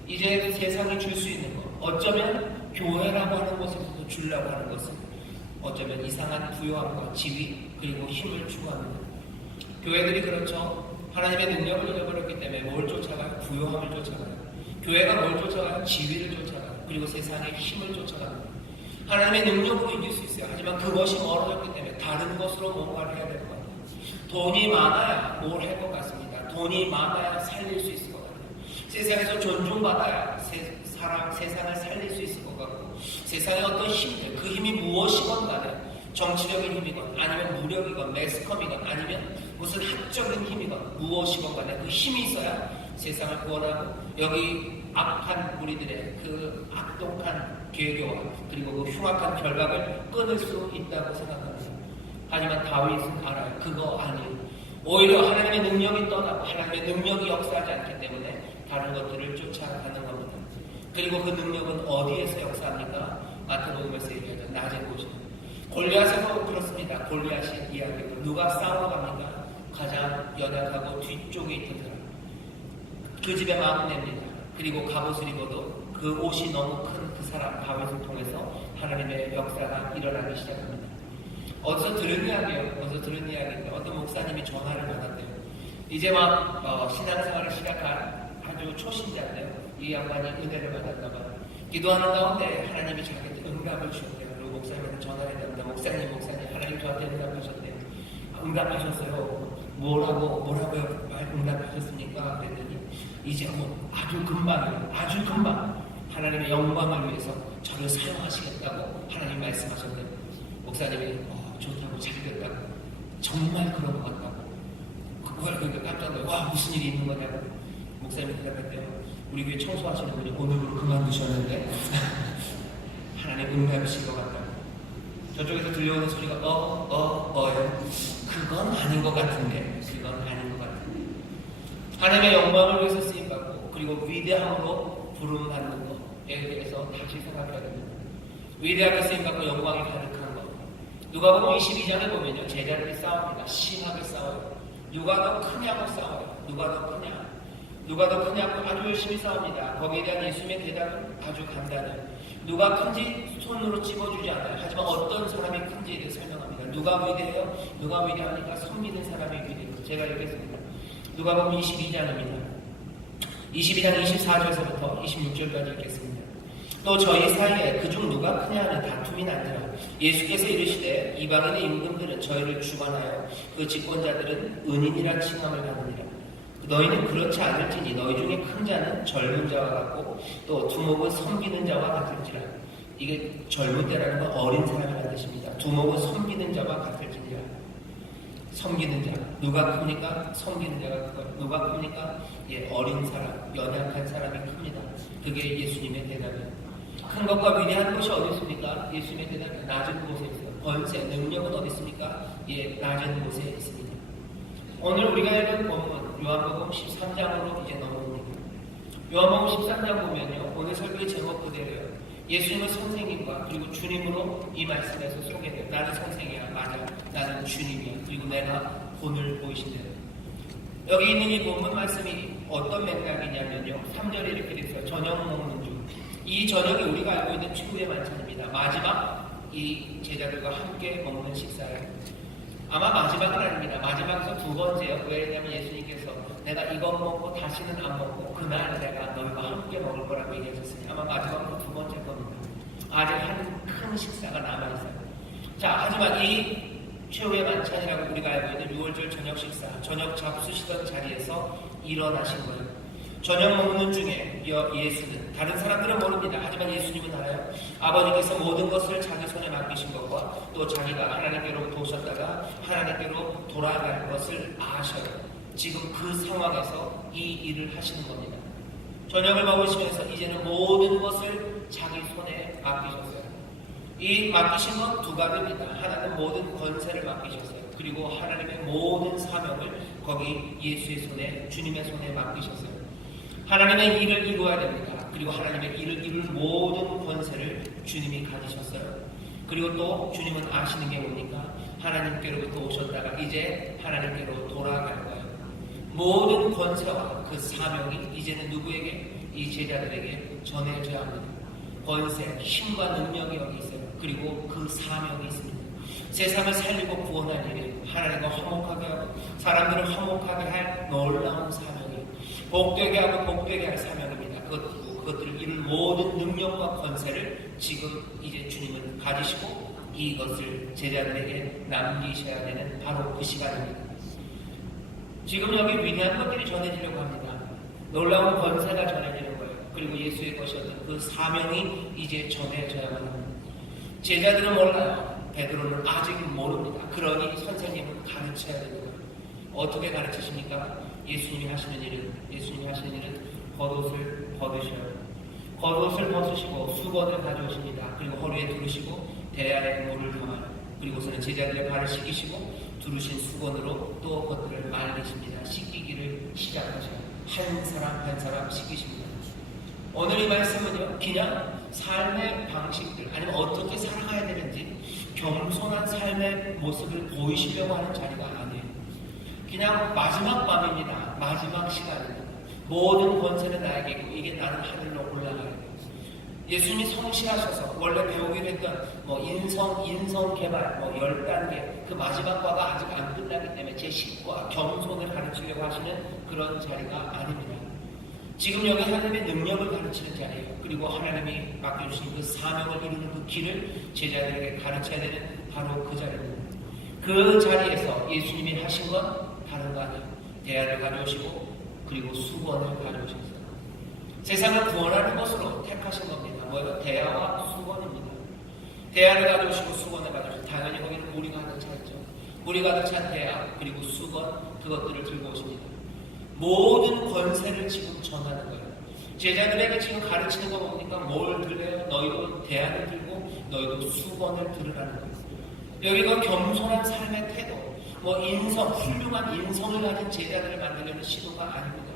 이제 세상이 줄 수 있는 것, 어쩌면 교회라고 하는 곳에서도 주려고 하는 것은 어쩌면 이상한 부요함과 지위 그리고 힘을 추구합니다. 교회들이 그렇죠. 하나님의 능력을 잃어버렸기 때문에 뭘 쫓아가요? 부요함을 쫓아가요. 교회가 뭘 쫓아가요? 지위를 쫓아가요. 그리고 세상의 힘을 쫓아갑니다. 하나님의 능력으로 이길 수 있어요. 하지만 그것이 멀어졌기 때문에 다른 것으로 뭔가를 해야 될 것 같아요. 돈이 많아야 뭘 할 것 같습니다. 돈이 많아야 살릴 수 있을 것 같아요. 세상에서 존중받아야 세상을 살릴 수 있을 것 같고, 세상의 어떤 힘들, 그 힘이 무엇이건 간에 정치적인 힘이건 아니면 무력이건 매스컴이건 아니면 무슨 학적인 힘이건 무엇이건 간에 그 힘이 있어야 세상을 구원하고 여기 악한 우리들의 그 악독한 계교와 그리고 그 흉악한 결박을 끊을 수 있다고 생각합니다. 하지만 다윗은 알아요. 그거 아니에요. 오히려 하나님의 능력이 떠나고 하나님의 능력이 역사하지 않기 때문에 다른 것들을 쫓아가는 겁니다. 그리고 그 능력은 어디에서 역사합니까? 마태복음에서 얘기하죠. 낮은 곳이에요. 골리앗에서 그렇습니다. 골리앗의 이야기로 누가 싸우러 갑니까? 가장 연약하고 뒤쪽에 있던 사람. 그 집에 마음 냅니다. 그리고 갑옷을 입어도 그 옷이 너무 큰 그 사람 다윗을 통해서 하나님의 역사가 일어나기 시작합니다. 어디서 들은 이야기예요. 어디서 들은 이야기인데 어떤 목사님이 전화를 받았대요. 이제 막 신앙생활을 시작한 아주 초신자인데요. 이 양반이 은혜를 받았나 봐요. 기도하는 가운데 하나님이 자기한테 응답을 주셨대요. 그리고 목사님한테 전화를 했답니다. 목사님 하나님 저한테 응답하셨대요. 응답하셨어요. 뭐라고요? 응답하셨습니까? 그랬더니 이제 아주 금방 하나님의 영광을 위해서 저를 사용하시겠다고 하나님 말씀하셨대요. 목사님이 좋다고 잘 됐다고 정말 그런 것 같다고 그러니까 깜짝 놀라요. 와 무슨 일이 있는 거냐고 목사님이 대답했대요. 우리 교회 청소하시는 분이 오늘부로 그만두셨는데 하나님 응답이실 것 같다고. 저쪽에서 들려오는 소리가 그건 아닌 것 같은데 하나님의 영광을 위해서 쓰임받고 그리고 위대함으로 부름받는 것에 대해서 다시 생각해야 됩니다. 위대하게 쓰임받고 영광이 가득한 것, 누가복음 22장에 보면요, 제자들이 싸웁니다. 심하게 싸워요. 누가 더 크냐고 싸워요. 누가 더 크냐, 누가 더 크냐고 아주 열심히 싸웁니다. 거기에 대한 예수님의 대답은 아주 간단해요. 누가 큰지 손으로 찝어주지 않아요. 하지만 어떤 사람이 큰지에 대해 설명합니다. 누가 위대해요? 누가 위대하니까 섬기는 사람이 위대해요. 제가 읽겠습니다. 누가복음 22장입니다. 22장 24절에서부터 26절까지 읽겠습니다. 또 저희 사이에 그중 누가 크냐 하는 다툼이 난지라 예수께서 이르시되 이방인의 임금들은 저희를 주관하여 그 집권자들은 은인이라 칭함을 받으니라. 너희는 그렇지 않을지니 너희 중에 큰 자는 젊은 자와 같고 또 두목은 섬기는 자와 같을지라. 이게 젊은 자라는 건 어린 사람이라는 뜻입니다. 두목은 섬기는 자와 같을지니라. 섬기는 자, 누가 큽니까? 섬기는 자가 크고요. 누가 큽니까? 어린 사람, 연약한 사람이 큽니다. 그게 예수님의 대답이에요. 큰 것과 위대한 것이 어디 있습니까? 예수님의 대답은 낮은 곳에 있어요. 권세, 능력은 어디 있습니까? 낮은 곳에 있습니다. 오늘 우리가 읽은 본문 요한복음 13장으로 이제 넘어옵니다. 요한복음 13장 보면요, 오늘 설교의 제목 그대로예요. 예수님은 선생님과 그리고 주님으로 이 말씀에서 소개돼요. 나는 선생이야, 맞아. 나는 주님이야. 그리고 내가 본을 보이신대요. 여기 있는 이 본문 말씀이 어떤 맥락이냐면요, 3절에 이렇게 되어 있어요. 저녁 먹는 중. 이 저녁이 우리가 알고 있는 최후의 만찬입니다. 마지막 이 제자들과 함께 먹는 식사예요. 아마 마지막은 아닙니다. 마지막에서 두 번째요. 왜냐하면 예수님께서 내가 이것 먹고 다시는 안 먹고 그날 내가 너희와 함께 먹을 거라고 얘기하셨으니 아마 마지막으로 두 번째 겁니다. 아직 한 큰 식사가 남아있어요. 자, 하지만 이 최후의 만찬이라고 우리가 알고 있는 6월절 저녁 식사, 저녁 잡수시던 자리에서 일어나신 거예요. 저녁 먹는 중에 예수는, 다른 사람들은 모릅니다. 하지만 예수님은 알아요. 아버지께서 모든 것을 자기 손에 맡기신 것과 또 자기가 하나님께로부터 오셨다가 하나님께로 돌아갈 것을 아셔요. 지금 그 상황에서 이 일을 하시는 겁니다. 저녁을 먹으시면서 이제는 모든 것을 자기 손에 맡기셨어요. 이 맡기신 건 두 가지입니다. 하나는 모든 권세를 맡기셨어요. 그리고 하나님의 모든 사명을 거기 예수의 손에, 주님의 손에 맡기셨어요. 하나님의 일을 이루어야 됩니다. 그리고 하나님의 일을 이룰 모든 권세를 주님이 가지셨어요. 그리고 또 주님은 아시는 게 뭡니까? 하나님께로부터 오셨다가 이제 하나님께로 돌아갈 거예요. 모든 권세와 그 사명이 이제는 누구에게? 이 제자들에게 전해져야 합니다. 권세, 힘과 능력이 여기 있어요. 그리고 그 사명이 있습니다. 세상을 살리고 구원할 일을 하나님과 화목하게 하고 사람들을 화목하게 할 놀라운 사명이에요. 복되게 하고 복되게 할 사명입니다. 그것들을 이룰 모든 능력과 권세를 지금 이제 주님은 가지시고 이것을 제자들에게 남기셔야 되는 바로 그 시간입니다. 지금 여기 위대한 것들이 전해지려고 합니다. 놀라운 권세가 전해지는 거예요. 그리고 예수의 것이었던 그 사명이 이제 전해져야만 합니다. 제자들은 몰라요. 베드로는 아직 모릅니다. 그러니 선생님은 가르쳐야 되는 거예요. 어떻게 가르치십니까? 예수님이 하시는 일은 겉옷을 벗으셔요. 겉옷을 벗으시고 수건을 가져오십니다. 그리고 허리에 두르시고 대야에 물을 담아요. 그리고서는 제자들의 발을 씻기시고 두르신 수건으로 또 그것들을 말리십니다. 씻기기를 시작하셔요. 한 사람 한 사람 씻기십니다. 오늘 이 말씀은요, 그냥 삶의 방식들, 아니면 어떻게 살아가야 되는지 겸손한 삶의 모습을 보이시려고 하는 자리가 아니에요. 그냥 마지막 밤입니다. 마지막 시간입니다. 모든 권세는 나에게 있고 이게 나는 하늘로 올라가야 돼요. 예수님이 성실하셔서 원래 배우기로 했던 인성 개발 10단계 그 마지막 과가 아직 안 끝나기 때문에 제10과 겸손을 가르치려고 하시는 그런 자리가 아닙니다. 지금 여기 하나님의 능력을 가르치는 자리예요. 그리고 하나님이 맡겨주신 그 사명을 이루는 그 길을 제자들에게 가르쳐야 되는 바로 그 자리입니다. 그 자리에서 예수님이 하신 건 다른 거 아니에요. 대야를 가져오시고 그리고 수건을 가져오셨어요. 세상을 구원하는 것으로 택하신 겁니다. 뭐예요? 대야와 수건입니다. 대야를 가져오시고 수건을 가져오시고 당연히 거기는 물이 가득 찼죠. 물이 가득 찬 대야 그리고 수건 그것들을 들고 오십니다. 모든 권세를 지금 전하는 거예요. 제자들에게 지금 가르치는 거 보니까 뭘 들래요? 너희도 대야를 들고 너희도 수건을 들으라는 거예요. 여기가 겸손한 삶의 태도, 훌륭한 인성을 가진 제자들을 만들려는 시도가 아닙니다.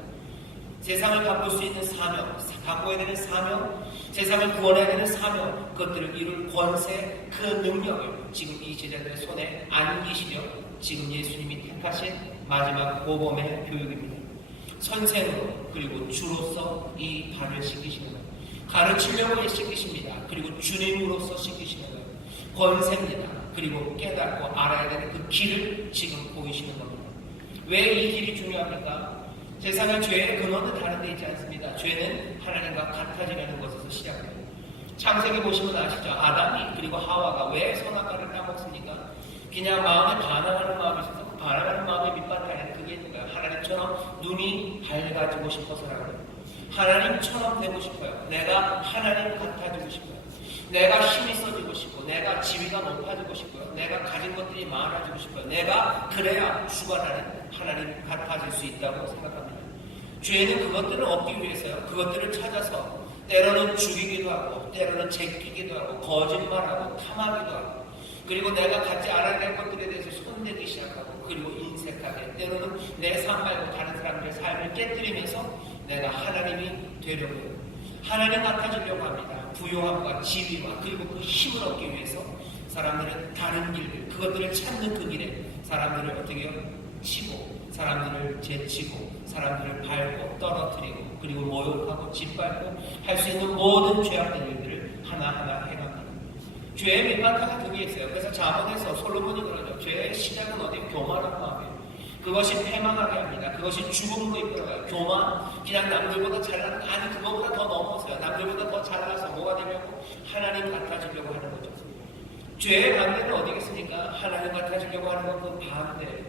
세상을 바꿀 수 있는 사명, 바꿔야 되는 사명, 세상을 구원해야 되는 사명, 그것들을 이룰 권세, 그 능력을 지금 이 제자들의 손에 안기시려 지금 예수님이 택하신 마지막 모범의 교육입니다. 선생으로 그리고 주로서 이 발을 씻기시는 거예요. 가르치려고 씻기십니다. 그리고 주님으로서 씻기시는 거예요. 권세입니다. 그리고 깨닫고 알아야 되는 그 길을 지금 보이시는 겁니다. 왜 이 길이 중요합니까? 세상의 죄의 근원은 다른 데 있지 않습니다. 죄는 하나님과 같아지려는 것에서 시작돼요. 창세기 보시면 아시죠? 아담이 그리고 하와가 왜 선악과를 따먹습니까? 그냥 마음에 반항하는 마음이 있어서 그 반항하는 마음의 밑바탕에 그게 있는 거예요. 하나님처럼 눈이 밝아지고 싶어서라고 해요. 하나님처럼 되고 싶어요. 내가 하나님 같아지고 싶어요. 내가 힘이 있어지고 싶고, 내가 지위가 높아지고 싶고요. 내가 가진 것들이 많아지고 싶어요. 내가 그래야 주관하는 하나님 같아질 수 있다고 생각합니다. 죄는 그것들을 얻기 위해서요. 그것들을 찾아서 때로는 죽이기도 하고, 때로는 제끼기도 하고, 거짓말하고, 탐하기도 하고, 그리고 내가 갖지 않아야 될 것들에 대해서 손대기 시작하고, 그리고 인색하게, 때로는 내 삶 말고 다른 사람들의 삶을 깨뜨리면서 내가 하나님이 되려고 해요. 하나님 같아지려고 합니다. 부요함과 지위와 그리고 그 힘을 얻기 위해서 사람들은 다른 길들, 그것들을 찾는 그 길에 사람들을 어떻게 해요? 치고, 사람들을 제치고, 사람들을 밟고 떨어뜨리고, 그리고 모욕하고 짓밟고 할 수 있는 모든 죄악된 일들을 하나하나 해갑니다. 죄의 밑바탕에 그게 있어요. 그래서 잠언에서 솔로몬이 그러죠. 죄의 시작은 어디? 교만한 마음이에요. 그것이 패망하게 합니다. 그것이 죽음으로 이끌어가요. 교만, 그냥 남들보다 잘나는, 아니 그거보다 더 넘어서요. 남들보다 더 잘나서 뭐가 되려고? 하나님 같아지려고 하는 거죠. 죄의 반대는 어디겠습니까? 하나님 같아지려고 하는 건 그 반대예요.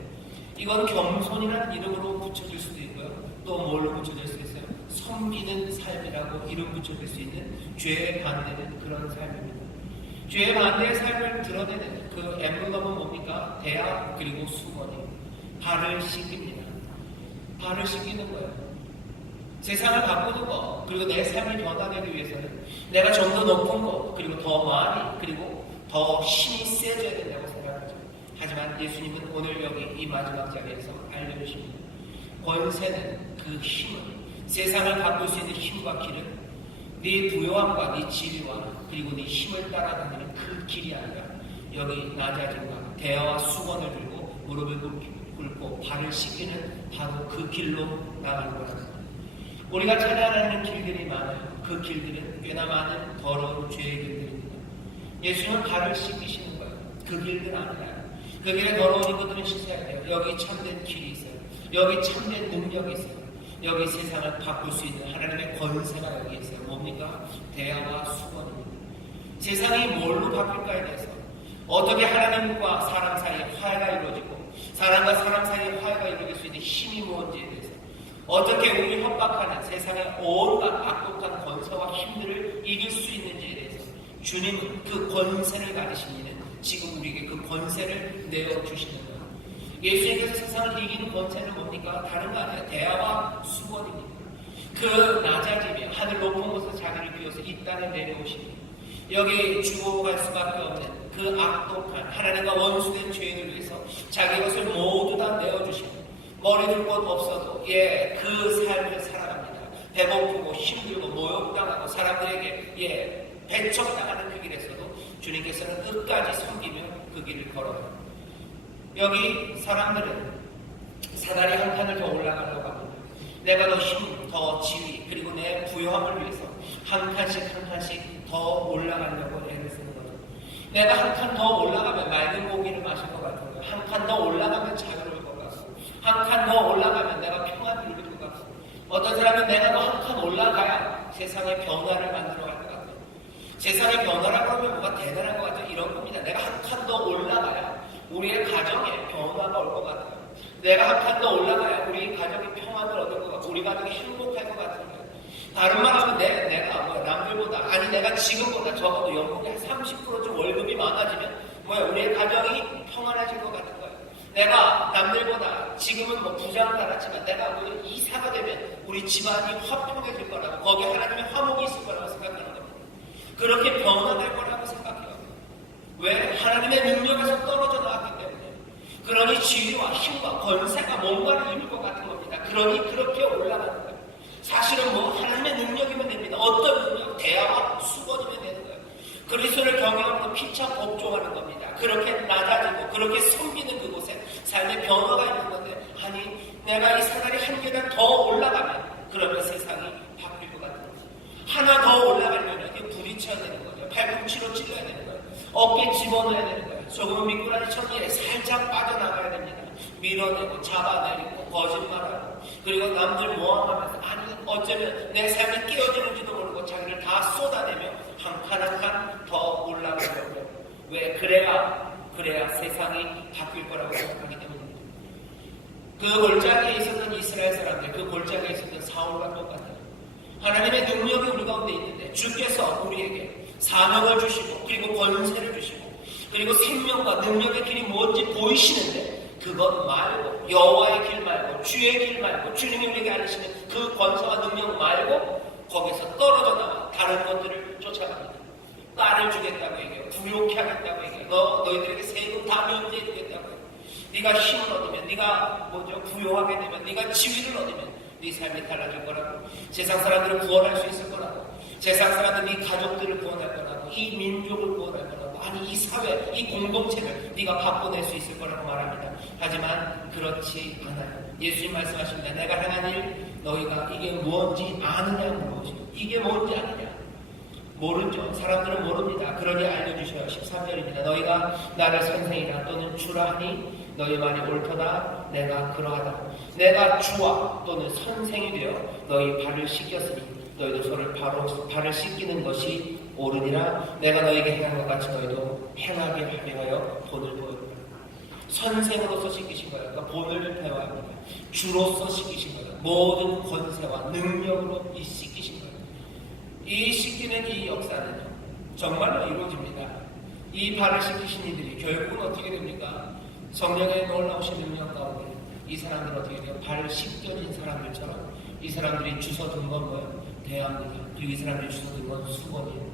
이건 겸손이라는 이름으로 붙여질 수도 있고요. 또 뭘로 붙여질 수 있어요? 섬기는 삶이라고 이름 붙여질 수 있는 죄의 반대는 그런 삶입니다. 죄의 반대의 삶을 드러내는 그 엠블럼은 뭡니까? 대학 그리고 수건이 발을 씻깁니다. 발을 씻기는 거예요. 세상을 바꾸는 것, 그리고 내 삶을 변화되기 위해서는 내가 좀 더 높은 것, 그리고 더 많이, 그리고 더 힘이 세져야 된다고 생각하죠. 하지만 예수님은 오늘 여기 이 마지막 자리에서 알려주십니다. 권세는 그 힘을, 세상을 바꿀 수 있는 힘과 길은 네 부요함과 네 지위와 그리고 네 힘을 따라다니는 그 길이 아니라 여기 낮아짐과 대화와 수건을 들고 무릎을 꿇고 발을 씻기는 바로 그 길로 나가는 거랍니다. 우리가 찾아야 하는 길들이 많아요. 그 길들은 꽤나 많은 더러운 죄의 길들입니다. 예수님은 발을 씻기시는 거예요. 그 길들 아니라요. 그 길에 더러운 것들은 씻어야 돼요. 여기 참된 길이 있어요. 여기 참된 능력이 있어요. 여기 세상을 바꿀 수 있는 하나님의 권세가 여기 있어요. 뭡니까? 대화와 수건입니다. 세상이 뭘로 바뀔까에 대해서, 어떻게 하나님과 사람 사이에 화해가 이루어지고 사람과 사람 사이에 화해가 이루어질 수 있는 힘이 무엇인지에 대해서, 어떻게 우리 협박하는 세상의 온갖 악독한 권세와 힘들을 이길 수 있는지에 대해서 주님은 그 권세를 가지신 이는 지금 우리에게 그 권세를 내어주시는 거예요. 예수님께서 세상을 이기는 권세는 뭡니까? 다른 거 아니에요. 대화와 수건입니다. 그 낮아지며 하늘 높은 곳에서 자기를 비워서 이 땅에 내려오시니 여기 죽어갈 수밖에 없는 그 악독한 하나님과 원수된 죄인을 위해서 자기 것을 모두 다 내어주시고 머리 둘 곳 없어도 그 삶을 살아갑니다. 배고프고 힘들고 모욕당하고 사람들에게 배척당하는 그 길에서도 주님께서는 끝까지 섬기며 그 길을 걸어요. 여기 사람들은 사다리 한 칸을 더 올라가려고 합니다. 내가 더 힘, 더 지위, 그리고 내 부요함을 위해서 한 칸씩 한 칸씩 더 올라가려고 애를 쓰는 거죠. 내가 한 칸 더 올라가면 맑은 고기를 마실 것 같은 거예요. 한 칸 더 올라가면 자유로울 것 같고, 한 칸 더 올라가면 내가 평안을 이룰 것 같고, 어떤 사람은 내가 더 한 칸 올라가야 세상의 변화를 만들어갈 것 같아요. 세상의 변화라고 하면 뭐가 대단한 것 같아요. 이런 겁니다. 내가 한 칸 더 올라가야 우리의 가정에 변화가 올 것 같아요. 내가 한 칸 더 올라가야 우리 가정이 평안을 얻을 것 같고 우리 가정이 행복할 것 같은 거예요. 다른 말하면 내가 남들보다, 아니 내가 지금보다 적어도 연봉이 한 30%좀 월급이 많아지면 우리의 가정이 평안해질 것 같은 거예요. 내가 남들보다 지금은 부자는 알았지만 내가 이사가 되면 우리 집안이 화평해질 거라고, 거기 하나님의 화목이 있을 거라고 생각하는 겁니다. 그렇게 변화될 거라고 생각해요. 왜? 하나님의 능력에서 떨어져 나왔기 때문에. 그러니 지위와 힘과 권세가 뭔가를 이룰 것 같은 겁니다. 그러니 그렇게 올라가는 거예요. 사실은 뭐 하나님의 능력이면 됩니다. 어떤 능력? 대화와 수건이면 되는 거예요. 그리스도를 경외하고 피차 복종하는 겁니다. 그렇게 낮아지고 그렇게 섬기는 그곳에 삶의 변화가 있는 건데, 아니 내가 이 사다리 한 계단 더 올라가면 그러면 세상이 바뀔 것 같은 거죠. 하나 더 올라가면 이게 부딪혀야 되는 거죠. 팔꿈치로 찔러야 되는 거예요. 어깨에 집어넣어야 되는 거예요. 조금은 미꾸라지처럼 살짝 빠져나가야 됩니다. 밀어내고 잡아내리고 거짓말하고 그리고 남들 모함하면서 아니 어쩌면 내 삶이 깨어지는지도 모르고 자기를 다 쏟아내며 한 칸 한 칸 더 올라가려고. 왜? 그래야 세상이 바뀔 거라고 생각하기 때문입니다. 그 골짜기에 있었던 이스라엘 사람들, 그 골짜기에 있었던 사울과 똑같아요. 하나님의 능력이 우리 가운데 있는데 주께서 우리에게 사명을 주시고 그리고 권세를 주시고 그리고 생명과 능력의 길이 뭔지 보이시는데, 그것 말고 여호와의 길 말고 주의 길 말고 주님이 우리에게 알리시는 그 권세와 능력 말고 거기서 떨어져 나와 다른 것들을 쫓아갑니다. 딸을 주겠다고 얘기해요. 부욕해 하겠다고 얘기해요. 너희들에게 세금 다 면제해 주겠다고 해요. 네가 힘을 얻으면, 네가 부요하게 되면, 네가 지위를 얻으면 네 삶이 달라질 거라고. 세상 사람들을 구원할 수 있을 거라고. 세상 사람들 네 가족들을 구원할 거라고. 이 민족을 구원할 거라고. 아니 이 사회, 이 공동체를 네가 바꿔낼 수 있을 거라고 말합니다. 하지만 그렇지 않아요. 예수님 말씀하십니다. 내가 행한 일 너희가 이게 뭔지 아느냐 물어보시고, 이게 뭔지 아느냐? 모르죠. 사람들은 모릅니다. 그러니 알려주셔요. 13절입니다. 너희가 나를 선생이라 또는 주라 하니 너희 말이 옳도다. 내가 그러하다. 내가 주와 또는 선생이 되어 너희 발을 씻겼으니 너희도 서로 발을 씻기는 것이 옳으니라. 내가 너희에게 행한 것 같이 너희도 행하게 하려 하여 본을 보여주라. 선생으로서 씻기신 거예요. 그러니까 본을 배워야 합니다. 주로서 씻기신 거예요. 모든 권세와 능력으로 씻기신 거예요. 이 씻기는 이 역사는요, 정말로 이루어집니다. 이 발을 씻기신 이들이 결국은 어떻게 됩니까? 성령의 놀라우신 능력 가운데 이 사람들은 어떻게 돼요? 발을 씻겨진 사람들처럼 이 사람들이 주워든 건 뭐예요? 대합니다. 그리고 이 사람들이 주워든 건 수건이에요.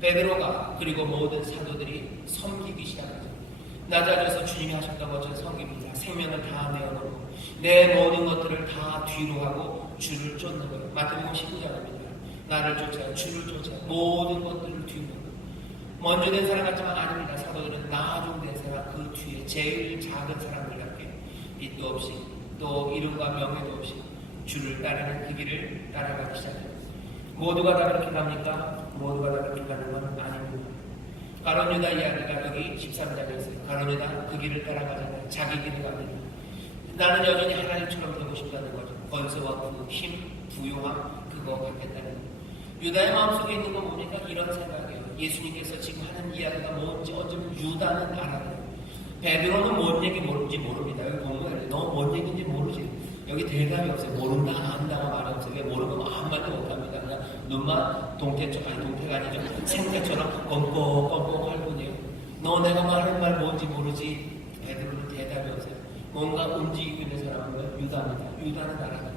베드로가 그리고 모든 사도들이 섬기기 시작하죠. 낮아져서 주님이 하셨던 것처럼 섬깁니다. 생명을 다 내어놓고 내 모든 것들을 다 뒤로 하고 주를 쫓는 거예요. 마태복음 19장입니다. 나를 쫓아요. 주를 쫓아요. 모든 것들을 뒤로. 먼저 된 사람 같지만 아닙니다. 사도들은 나중된 사람, 그 뒤에 제일 작은 사람들답게 빛도 없이 또 이름과 명예도 없이 주를 따르는 그 길을 따라가기 시작해요. 모두가 다 그렇게 갑니까? 모두가 다 그렇게 가는 건 아닙니다. 가룟 유다 이야기가 여기 13장에 있어요. 가룟 유다 그 길을 따라가잖아요. 자기 길을 갑니다. 나는 여전히 하나님처럼 되고 싶다는 거죠. 권세와 그 힘, 부요함 그거 갖겠다는 거예요. 유다의 마음속에 있는 건 뭡니까? 이런 생각이에요. 예수님께서 지금 하는 이야기가 뭔지 어쩌면 유다는 알아요. 베드로는 뭔 얘기 뭔지 모릅니다. 여기 보면 너 뭔 얘기인지 모르지. 여기 대답이 없어요. 모른다, 안다고 말이 없어요. 왜 모르면 아무 말도 못합니다. 그냥 눈만 동태가 아니죠. 생태처럼 껌껌껌껌 할 뿐이에요. 너 내가 말하는 말 뭔지 모르지. 베드로는 대답이 없어요. 뭔가 움직이고 있는 사람은 유다입니다. 유다는 알아요.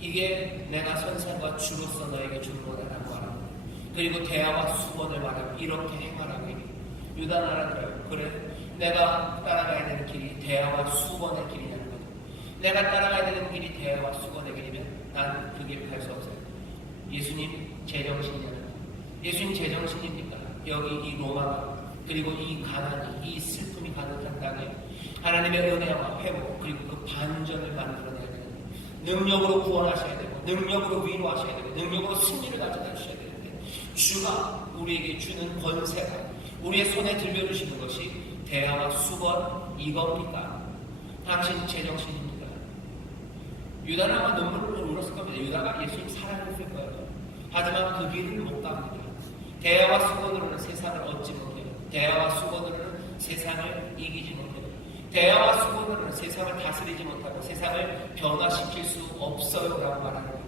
이게 내가 선생과 주로서 너에게 주는 거다라고 말합니다. 그리고 대화와 수건을 말하고 이렇게 행하라고 얘기해요. 유다는 알아들어요. 그래, 내가 따라가야 되는 길이 대화와 수건의 길이냐는 거죠. 내가 따라가야 되는 길이 대화와 수건의 길이면 난 그 길 갈 수 없어요. 예수님 제정신이냐는 거죠. 예수님 제정신입니까? 여기 이 로마가 그리고 이 가난이, 이 슬픔이 가득한 땅에 하나님의 은혜와 회복 그리고 그 반전을 만들어내야 되는 거예요. 능력으로 구원하셔야 되고 능력으로 위로하셔야 되고 능력으로 승리를 가져다 주셔야 되는데, 주가 우리에게 주는 권세가 우리의 손에 들려주시는 것이 대화와 수건 이겁니까? 당신 제정신입니까? 유다는 아마 눈물을 울었을 겁니다. 유다가 예수님 사랑했을 거예요. 하지만 그 길을 못 갑니다. 대화와 수건으로는 세상을 얻지 못해요. 대화와 수건으로는 세상을 이기지 못해요. 대화와 수건으로는 세상을 다스리지 못하고 세상을 변화시킬 수 없어요 라고 말합니다.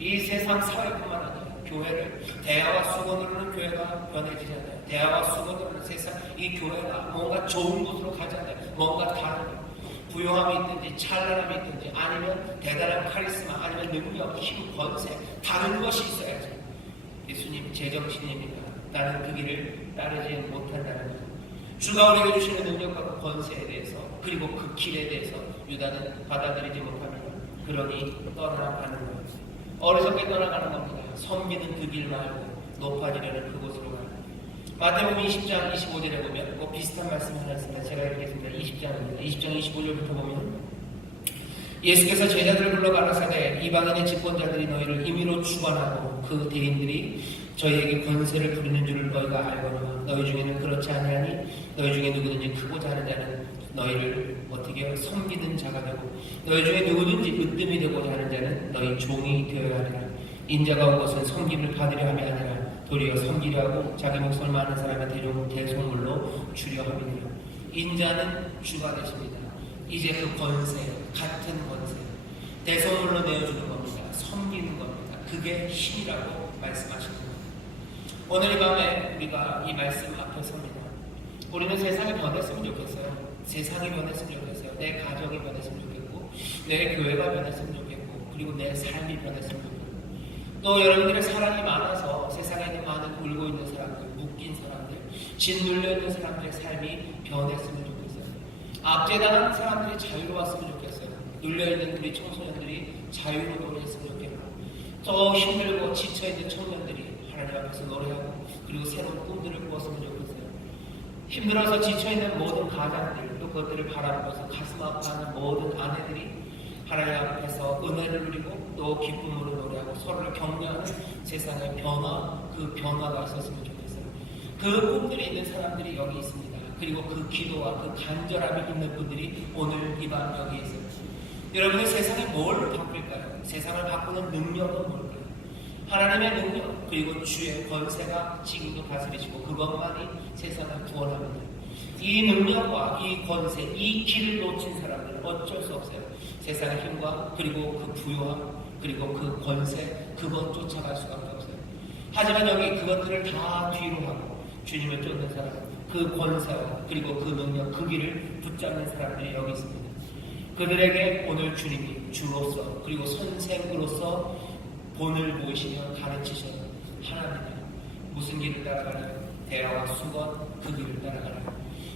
이 세상 사회뿐만 아니라 교회를 대화와 수건으로는 교회가 변해지지 않아요. 대화와 수건으로는 세상 이 교회가 뭔가 좋은 곳으로 가지 않아요. 뭔가 다른 부요함이 있든지 찬란함이 있든지 아니면 대단한 카리스마 아니면 능력, 힘, 권세 다른 것이 있어야지. 예수님 제정신입니까? 나는 그 길을 따르지 못한다는 거죠. 주가 우리에게 주시는 능력과 권세에 대해서 그리고 그 길에 대해서 유다는 받아들이지 못합니다. 그러니 떠나가는 거예요. 어리석게 떠나가는 겁니다. 섬기는 그 길 말고 높아지려는 그곳으로 가는. 마태복음 20장 25절에 보면 비슷한 말씀이 하나 있습니다. 제가 읽겠습니다. 20장입니다. 20장 25절부터 보면 예수께서 제자들을 불러 가라사대 이방인의 집권자들이 너희를 임의로 주관하고 그 대인들이 저희에게 권세를 부리는 줄을 너희가 알거니와 너희 중에는 그렇지 아니하니 너희 중에 누구든지 크고자 하는 자는 너희를 어떻게 섬기는 자가 되고 너희 중에 누구든지 으뜸이 되고자 하는 자는 너희 종이 되어야 하리라. 인자가 온 것은 섬김을 받으려 함이 아니라 도리어 섬기려 하고 자기 목숨을 많은 사람의 대속물로 주려 함이니라. 인자는 주가 되십니다. 이제 그 권세, 같은 권세, 대속물로 내어주는 겁니다. 섬기는 겁니다. 그게 힘이라고 말씀하시는 겁니다. 오늘 이 밤에 우리가 이 말씀 앞에 섭니다. 우리는 세상이 변했으면 좋겠어요. 세상이 변했으면 좋겠어요. 내 가정이 변했으면 좋겠고 내 교회가 변했으면 좋겠고 그리고 내 삶이 변했으면 좋겠고 또 여러분들의 사랑이 많아서 세상에 있는 많은 울고 있는 사람들, 묶인 사람들, 짓눌려 있는 사람들의 삶이 변했으면 좋겠어요. 압제당한 사람들이 자유로웠으면 좋겠어요. 눌려있는 우리 청소년들이 자유로 노래했으면 좋겠고 더 힘들고 지쳐있는 청년들이 하나님 앞에서 노래하고 그리고 새로운 꿈들을 꾸었으면 좋겠어요. 힘들어서 지쳐있는 모든 가장들 또 그것들을 바라보면서 가슴 아파하는 모든 아내들이 하나님 앞에서 은혜를 누리고 또 기쁨으로 노래하고 서로를 격려하는 세상의 변화, 그 변화가 있었으면 좋겠어요. 그 꿈들이 있는 사람들이 여기 있습니다. 그리고 그 기도와 그 간절함이 있는 분들이 오늘 이 밤 여기 있어요. 여러분의 세상에 뭘 바꿀까요? 세상을 바꾸는 능력은 뭘까요? 하나님의 능력 그리고 주의 권세가 지금도 다스리시고 그것만이 세상을 구원합니다. 이 능력과 이 권세, 이 길을 놓친 사람들은 어쩔 수 없어요. 세상의 힘과 그리고 그 부요함 그리고 그 권세 그것 쫓아갈 수밖에 없어요. 하지만 여기 그것들을 다 뒤로 하고 주님을 쫓는 사람 그 권세와 그리고 그 능력 그 길을 붙잡는 사람들이 여기 있습니다. 그들에게 오늘 주님이 주로서 그리고 선생으로서 본을 보이시며 가르치셔 하나님이요 무슨 길을 따라가냐 대화와 수건 그 길을 따라가라.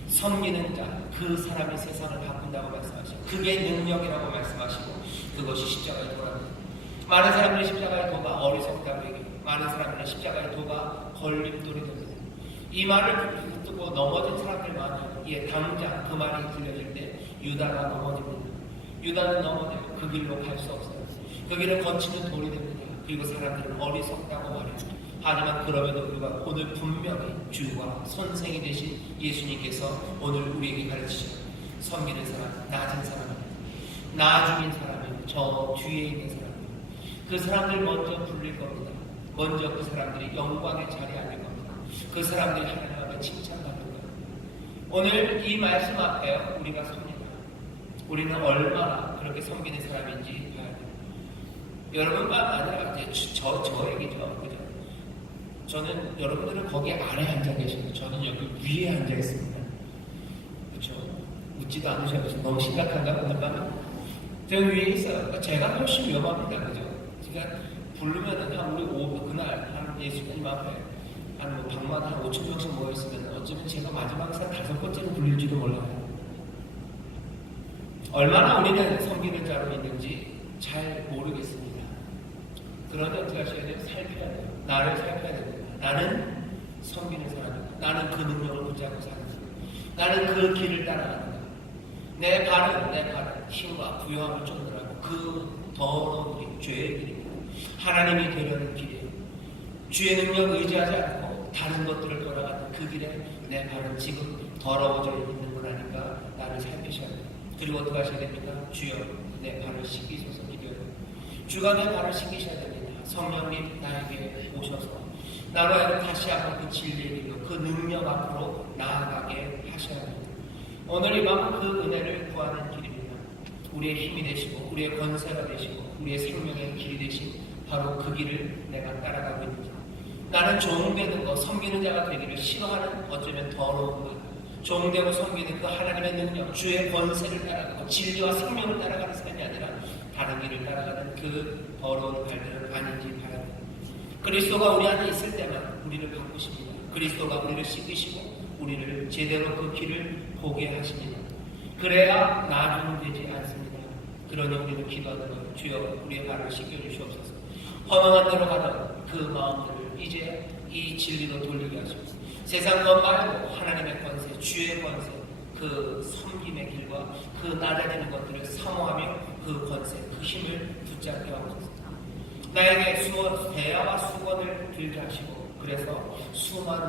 섬기는 자 그 사람이 세상을 바꾼다고 말씀하시고 그게 능력이라고 말씀하시고 그것이 십자가의 도랍니다. 많은 사람들이 십자가의 도가 어리석다고 얘기해요. 많은 사람들은 십자가의 도가 걸림돌이 됩니다. 이 말을 듣고 넘어진 사람들 많아요. 예, 당장 그 말이 들려질 때 유다가 넘어집니다. 유다는 넘어져요. 그 길로 갈 수 없어요. 그 길을 거치는 돌이 됩니다. 그리고 사람들은 어리석다고 말해요. 하지만 그럼에도 불구하고 오늘 분명히 주와 선생이 되신 예수님께서 오늘 우리에게 가르치셔요. 섬기는 사람, 낮은 사람입니다. 나중인 사람이에요. 저 뒤에 있는 사람이에요. 그 사람들 먼저 불릴 겁니다. 먼저 그 사람들이 영광의 자리에 앉을 겁니다. 그 사람들이 하나님 앞에 칭찬받을 겁니다. 오늘 이 말씀 앞에 우리가 섭니다. 우리는 얼마나 그렇게 섬기는 사람인지 봐야 돼요. 여러분만 아니라 저 얘기죠. 그죠? 저는 여러분들은 거기 아래 앉아 계시고 저는 여기 위에 앉아 있습니다. 그렇죠? 웃지도 않으셔서 너무 심각한가 오늘 밤은? 제가 위에 있어요. 그러니까 제가 훨씬 위험합니다. 그죠? 그러니까 부르면은 한 우리 그날 한 예수님 앞에 한 방마다 한 5천 명씩 모여 있으면 어쩌면 제가 마지막 산 5번째로 불릴지도 몰라요. 얼마나 우리는 섬기는 자로 있는지 잘 모르겠습니다. 그런데 어떻게 하셔야 돼요? 살펴야 돼요. 나를 살펴야 됩니다. 나는 섬기는 사람이다. 나는 그 능력을 붙잡고 사는 사람. 나는 그 길을 따라가는 거야. 내 발은 힘과 부요함을 쫓느라고 그 더러운 길, 죄의 길입니다. 하나님이 되려는 길이에요. 주의 능력 의지하지 않고 다른 것들을 돌아가는 그 길에 내 발은 지금 더러워져 있는 건 아닌가 나를 살피셔야 돼요. 그리고 어떻게 하셔야 됩니까? 주여 내 발을 씻기소서 기도해요. 주가 내 발을 씻기셔야 됩니다. 성령님 나에게 오셔서 나로 하여금 다시 한번 그 진리의 길로 그 능력 앞으로 나아가게 하셔야 합니다. 오늘 이 밤은 그 은혜를 구하는 길입니다. 우리의 힘이 되시고 우리의 권세가 되시고 우리의 생명의 길이 되신 바로 그 길을 내가 따라가고 있는지 나는 종되는 것, 섬기는 자가 되기를 싫어하는 어쩌면 더러운 것 종되고 섬기는 그 하나님의 능력, 주의 권세를 따라가고 진리와 생명을 따라가는 삶이 아니라 다른 길을 따라가는 그 더러운 발들은 아닌지 바랍니다. 그리스도가 우리 안에 있을 때만 우리를 바꾸십니다. 그리스도가 우리를 씻기시고 우리를 제대로 그 길을 보게 하십니다. 그래야 나중은 되지 않습니다. 그러니 우리는 기도하는 것 주여 우리의 발을 씻겨주시옵소서. 허망한 대로 가던 그 마음들을 이제 이 진리로 돌리게 하시고 세상 것 말고 하나님의 권세, 주의 권세, 그 섬김의 길과 그 낮아지는 것들을 사모하며 그 권세, 그 힘을 붙잡게 하옵소서. 나에게 대화와 수건을 들게 하시고 그래서 수많은